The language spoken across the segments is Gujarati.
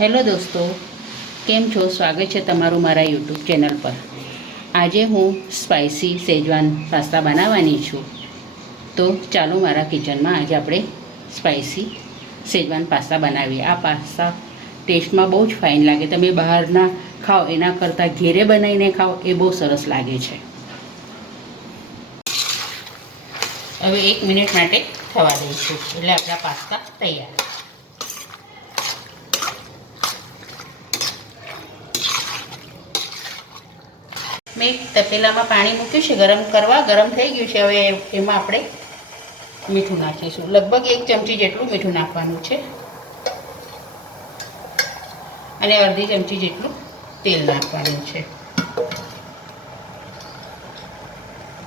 હેલો દોસ્તો, કેમ છો? સ્વાગત છે તમારું મારા યુટ્યુબ ચેનલ પર. આજે હું સ્પાઇસી શેઝવાન પાસ્તા બનાવવાની છું. તો ચાલો મારા કિચનમાં આજે આપણે સ્પાઇસી શેઝવાન પાસ્તા બનાવીએ. આ પાસ્તા ટેસ્ટમાં બહુ જ ફાઇન લાગે. તમે બહારના ખાઓ એના કરતાં ઘેરે બનાવીને ખાઓ એ બહુ સરસ લાગે છે. હવે 1 મિનિટ માટે થવા દઈશું એટલે આપણા પાસ્તા તૈયાર. મેં એક તપેલામાં પાણી મૂક્યું છે ગરમ કરવા. ગરમ થઈ ગયું છે. હવે એમાં આપણે મીઠું નાખીશું. લગભગ 1 ચમચી જેટલું મીઠું નાખવાનું છે અને અડધી ચમચી જેટલું તેલ નાખવાનું છે.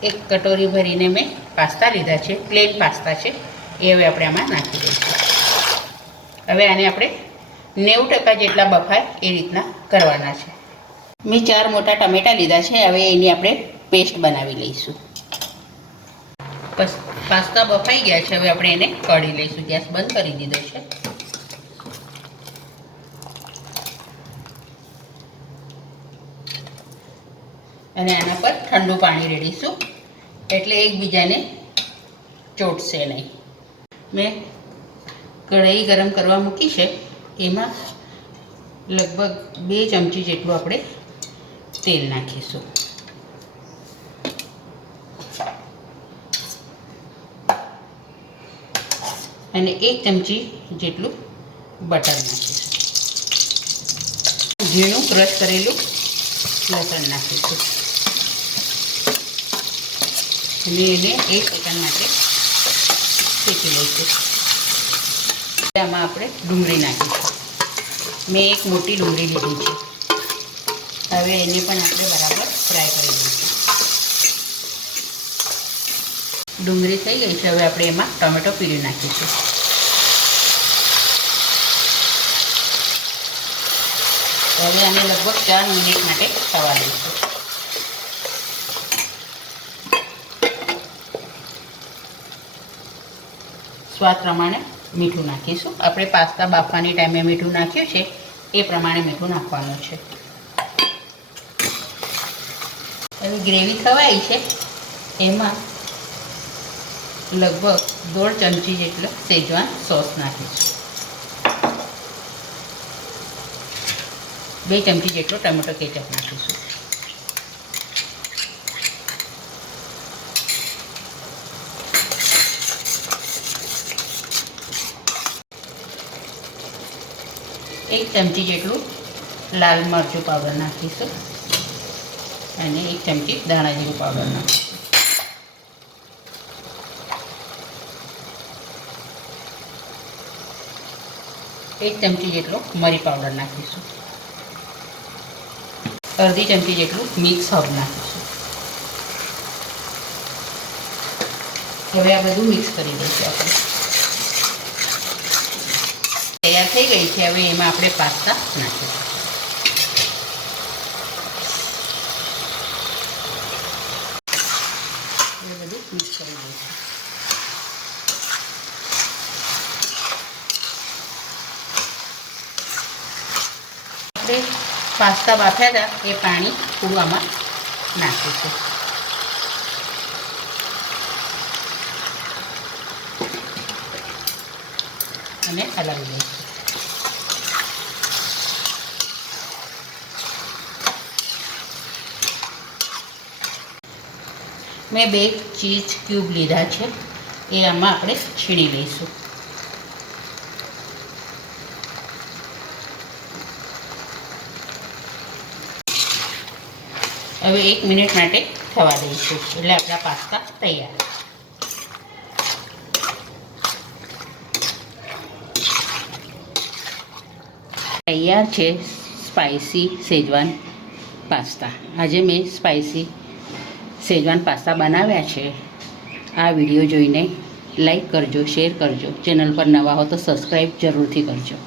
1 કટોરી ભરીને મેં પાસ્તા લીધા છે. પ્લેન પાસ્તા છે એ હવે આપણે આમાં નાખી દઈશું. હવે આને આપણે 90% જેટલા બફાય એ રીતના કરવાના છે. મેં 4 મોટા ટમેટાં લીધા છે. હવે એની આપણે પેસ્ટ બનાવી લઈશું. પાસ્તા બફાઈ ગયા છે. હવે આપણે એને કાઢી લઈશું. ગેસ બંધ કરી દીધો છે. અને આના પર ઠંડુ પાણી રેડીશું એટલે એકબીજાને ચોટશે નહીં. મેં કઢાઈ ગરમ કરવા મૂકી છે. એમાં લગભગ 2 ચમચી જેટલું આપણે તેલ નાખીશું અને 1 ચમચી જેટલું બટર નાખીશું. ઝીણું ક્રશ કરેલું લસણ નાખીશું અને એને 1 સેકન્ડ માટે શેકી લઈશું. આમાં આપણે ડુંગળી નાખીશું. મેં 1 મોટી ડુંગળી લીધી છે. હવે એને પણ આપણે બરાબર ફ્રાય કરી દઈશું. ડુંગળી થઈ ગઈ છે. હવે આપણે એમાં ટોમેટો પ્યુરી નાખીશું. હવે આને લગભગ 4 મિનિટ માટે થવા દઈશું. સ્વાદ પ્રમાણે મીઠું નાખીશું. આપણે પાસ્તા બાફવાની ટાઈમે મીઠું નાખ્યું છે એ પ્રમાણે મીઠું નાખવાનું છે. હવે ગ્રેવી ખવાઈ છે. એમાં લગભગ 1.5 ચમચી જેટલો શેઝવાન સોસ નાખીશું. 2 ચમચી જેટલો ટમેટો કેચઅપ નાખીશું. એક ચમચી જેટલું લાલ મરચું પાવડર નાખીશું અને 1 ચમચી ધાણા જીરું પાવડર નાખીશું. એક ચમચી જેટલો મરી પાવડર નાખીશું. અડધી ચમચી જેટલું મિક્સ હર્બ નાખીશું. હવે આ બધું મિક્સ કરી દઈશું આપણે. તૈયાર થઈ ગઈ છે. હવે એમાં આપણે પાસ્તા નાખીશું. એ બધું મિક્સ કરી દઈશું. આપણે પાસ્તા બાફ્યા હતા એ પાણી થોડું આમાં નાખીશું. અને હલાવી દઈશું. મેં 2 ચીઝ ક્યુબ લીધા છે એ આમાં આપણે છીણી લઈશું. હવે 1 મિનિટ માટે થવા દઈશું એટલે આપણા પાસ્તા તૈયાર. તૈયાર છે સ્પાઇસી શેઝવાન પાસ્તા. આજે મેં સ્પાઇસી શેઝવાન પાસ્તા બનાવ્યા છે. આ વિડીયો જોઈને લાઈક કરજો, શેર કરજો. ચેનલ પર નવા હો તો સબસ્ક્રાઈબ જરૂરથી કરજો.